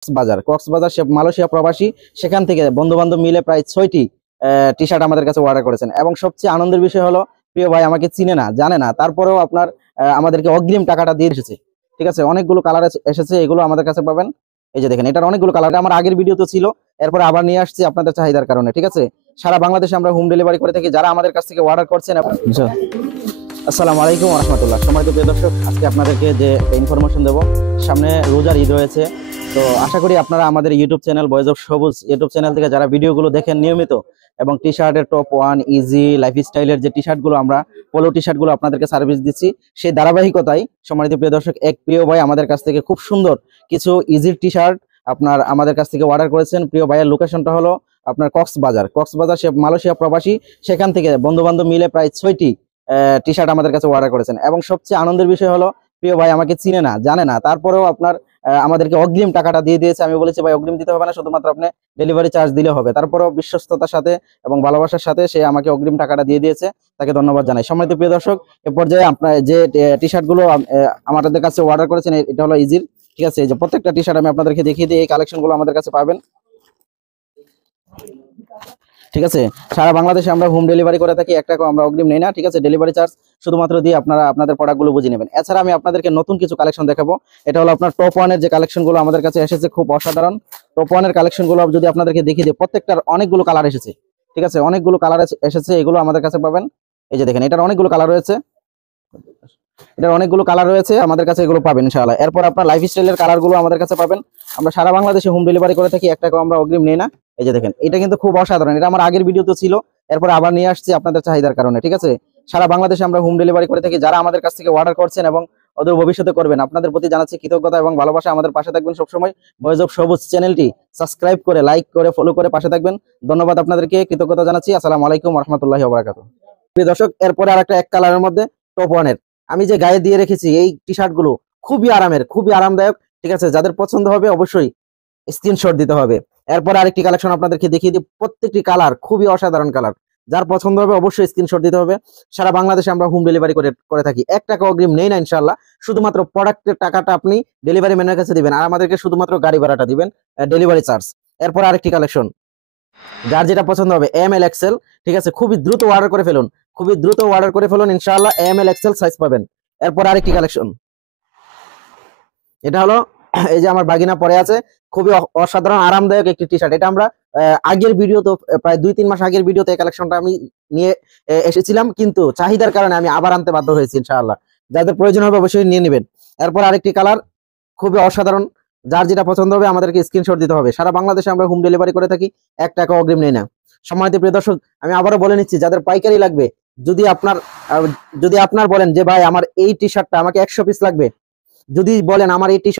কক্সবাজার সে Malaysia প্রবাসী, সেখান থেকে বন্ধু বান্ধব মিলে প্রায় 6টি টি শার্ট আমাদের কাছে অর্ডার করেছেন। এবং সবচেয়ে আনন্দের বিষয় হলো, প্রিয় ভাই আমাকে চিনে না, জানে না, তারপরেও আপনার আমাদেরকে অগ্রিম টাকাটা দিয়ে এসেছে। ঠিক আছে, অনেকগুলো কালার এসেছে, এগুলো আমাদের কাছে পাবেন। এই যে দেখেন, এটার অনেকগুলো কালার আমার আগের ভিডিও তো ছিল, এরপর আবার নিয়ে আসছি আপনাদের চাহিদার কারণে। ঠিক আছে, সারা বাংলাদেশে আমরা হোম ডেলিভারি করে থাকি। যারা আমাদের কাছ থেকে অর্ডার করছেন, আসসালামু আলাইকুম ওয়া রাহমাতুল্লাহ। সম্মানিত প্রিয় দর্শক, আজকে আপনাদেরকে যে ইনফরমেশন দেব, সামনে রোজার ঈদ রয়েছে। তো আশা করি আপনারা আমাদের ইউটিউব চ্যানেল ভয়েস অফ সবুজ ইউটিউব চ্যানেল থেকে যারা ভিডিওগুলো দেখেন নিয়মিত, এবং টি শার্টের টপ ওয়ান, ইজি, লাইফস্টাইলের যে টি শার্টগুলো আমরা পোলো টি শার্টগুলো আপনাদেরকে সার্ভিস দিচ্ছি, সেই ধারাবাহিকতায় সম্মানিত প্রিয় দর্শক, এক প্রিয় ভাই আমাদের কাছ থেকে খুব সুন্দর কিছু ইজির টি শার্ট আপনার আমাদের কাছ থেকে অর্ডার করেছেন। প্রিয় ভাইয়ের লোকেশনটা হলো আপনার কক্সবাজার সে মালয়েশিয়া প্রবাসী, সেখান থেকে বন্ধু বান্ধব মিলে প্রায় 6টি টি শার্ট আমাদের কাছে অর্ডার করেছেন। এবং সবচেয়ে আনন্দের বিষয় হলো, প্রিয় ভাই আমাকে চিনে না, জানে না, তারপরেও আপনার আমাদেরকে অগ্রিম টাকাটা দিয়ে দিয়েছে। আমি বলেছি ভাই অগ্রিম দিতে হবে না, শুধুমাত্র আপনি ডেলিভারি চার্জ দিলে হবে। তারপরেও বিশ্বস্ততার সাথে এবং ভালোবাসার সাথে সে আমাকে অগ্রিম টাকাটা দিয়ে দিয়েছে, তাকে ধন্যবাদ জানাই। সম্মানিত প্রিয় দর্শক, এ পর্যায়ে আপনার যে টি শার্ট গুলো আমাদের কাছে অর্ডার করেছেন, এটা হলো ইজির। ঠিক আছে, এই যে প্রত্যেকটা টি শার্ট আমি আপনাদেরকে দেখিয়ে দিই, এই কালেকশন গুলো আমাদের কাছে পাবেন। ঠিক আছে, সারা বাংলাদেশে আমরা হোম ডেলিভারি করে থাকি, 1 টাকাও আমরা অগ্রিম নেই না। ঠিক আছে, ডেলিভারি চার্জ শুধুমাত্র দিয়ে আপনারা আপনাদের প্রোডাক্টগুলো বুঝে নেবেন। এছাড়া আমি আপনাদেরকে নতুন কিছু কালেকশন দেখাবো। এটা হলো আপনার টপ ওয়ানের যে কালেকশনগুলো আমাদের কাছে এসেছে, খুব অসাধারণ। টপ ওয়ানের কালেকশনগুলো যদি আপনাদেরকে দেখিয়ে দিই, প্রত্যেকটার অনেকগুলো কালার এসেছে। ঠিক আছে, অনেকগুলো কালার এসেছে, এগুলো আমাদের কাছে পাবেন। এই যে দেখেন, এটার অনেকগুলো কালার রয়েছে, আমাদের কাছে এগুলো পাবেন ইনশাআল্লাহ। এরপর আপনার লাইফস্টাইলের কালারগুলো আমাদের কাছে পাবেন। আমরা সারা বাংলাদেশে হোম ডেলিভারি করে থাকি, 1 টাকাও আমরা অগ্রিম নেই না। এই যে দেখেন, এটা কিন্তু খুব অসাধারণ, এটা আমার আগের ভিডিওতে ছিল, এরপর আবার নিয়ে আসছি আপনাদের চাহিদার কারণে। ঠিক আছে, সারা বাংলাদেশে আমরা হোম ডেলিভারি করে থাকি। যারা আমাদের কাছ থেকে অর্ডার করছেন এবং অদূর ভবিষ্যতে করবেন, আপনাদের প্রতি জানাচ্ছি কৃতজ্ঞতা এবং ভালোবাসা। আমাদের পাশে থাকবেন সবসময়। ভয়েস অফ সবুজ চ্যানেলটি সাবস্ক্রাইব করে, লাইক করে, ফলো করে পাশে থাকবেন। ধন্যবাদ আপনাদেরকে, কৃতজ্ঞতা জানাচ্ছি। আসসালামু আলাইকুম ওয়া রাহমাতুল্লাহি ওয়া বারাকাতুহু। প্রিয় দর্শক, এরপরে আরেকটা এক কালারের মধ্যে টপ ওয়ানের আমি যে গায়ে দিয়ে রেখেছি, এই টি শার্ট গুলো খুবই আরামের, খুবই আরামদায়ক। ঠিক আছে, যাদের পছন্দ হবে অবশ্যই স্ক্রিনশট দিতে হবে। এরপর আরেকটি কালেকশন আপনাদেরকে দেখিয়ে দিই, প্রত্যেকটি কালার খুবই অসাধারণ কালার। যার পছন্দ হবে অবশ্যই স্ক্রিনশট দিতে হবে। সারা বাংলাদেশে আমরা হোম ডেলিভারি করে থাকি, 1 টাকা অগ্রিম নেই না ইনশাআল্লাহ। শুধুমাত্র প্রোডাক্টের টাকাটা আপনি ডেলিভারি ম্যানের কাছে দিবেন, আর আমাদেরকে শুধুমাত্র গাড়ি ভাড়াটা দিবেন, ডেলিভারি চার্জ। এরপর আরেকটি কালেকশন, যার যেটা পছন্দ হবে, এম এল এক্সেল। ঠিক আছে, খুবই দ্রুত অর্ডার করে ফেলুন, ইনশাআল্লাহ এম এল এক্সেল সাইজ পাবেন। এরপর আরেকটি কালেকশন, এটা হলো এই যে আমার বাগিনা পরে আছে, খুবই অসাধারণ আরামদায়ক একটি টি শার্ট। এটা আমরা আগের ভিডিও তো প্রায় 2-3 মাস আগের ভিডিওতে এই কালেকশনটা আমি নিয়ে এসেছিলাম, কিন্তু চাহিদার কারণে আমি আবার আনতে বাধ্য হয়েছি। ইনশাআল্লাহ যাদের প্রয়োজন হবে অবশ্যই নিয়ে নেবেন। এরপর আরেকটি কালার খুবই অসাধারণ, যার যেটা পছন্দ হবে আমাদেরকে স্ক্রিনশট দিতে হবে। সারা বাংলাদেশে আমরা হোম ডেলিভারি করে থাকি, 1 টাকা অগ্রিম নেই না। সম্মানিত প্রিয় দর্শক, আমি আবারও বলে নিচ্ছি, যাদের পাইকারি লাগবে, যদি আপনার বলেন যে ভাই আমার এই টি শার্টটা আমাকে 100 পিস লাগবে, যদি বলেন আমার এই টি